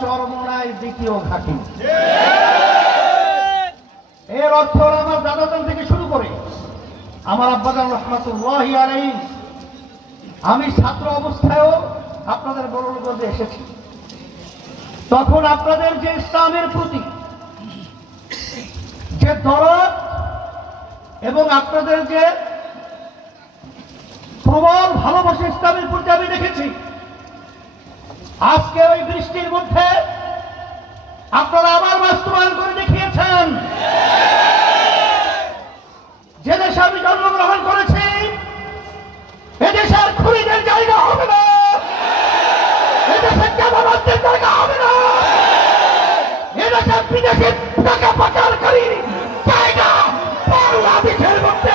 চরমনায় দ্বিতীয় ঘাঁটি। এর অর্থ আমার দাদাজান থেকে শুরু করে আমার আব্বাজান রহমাতুল্লাহি আলাইহি, আমি ছাত্র অবস্থায়ও আপনাদের বড়লগঞ্জে এসেছি। তখন আপনাদের যে ইসলামের প্রতি যে দরদ এবং আপনাদের যে প্রবল ভালোবাসা ইসলামের প্রতি আমি দেখেছি। আজকে ওই বৃষ্টির মধ্যে আপনারা আবার বাস্তবায়ন করে দেখিয়েছেন। যে দেশে আমি জন্মগ্রহণ করেছি এদেশের খুনিদের জায়গা হবে না, এদেশের চাঁদাবাজদের জায়গা হবে না, এদেশের বিদেশি টাকা পাচারকারী জায়গা বাংলাদেশের মধ্যে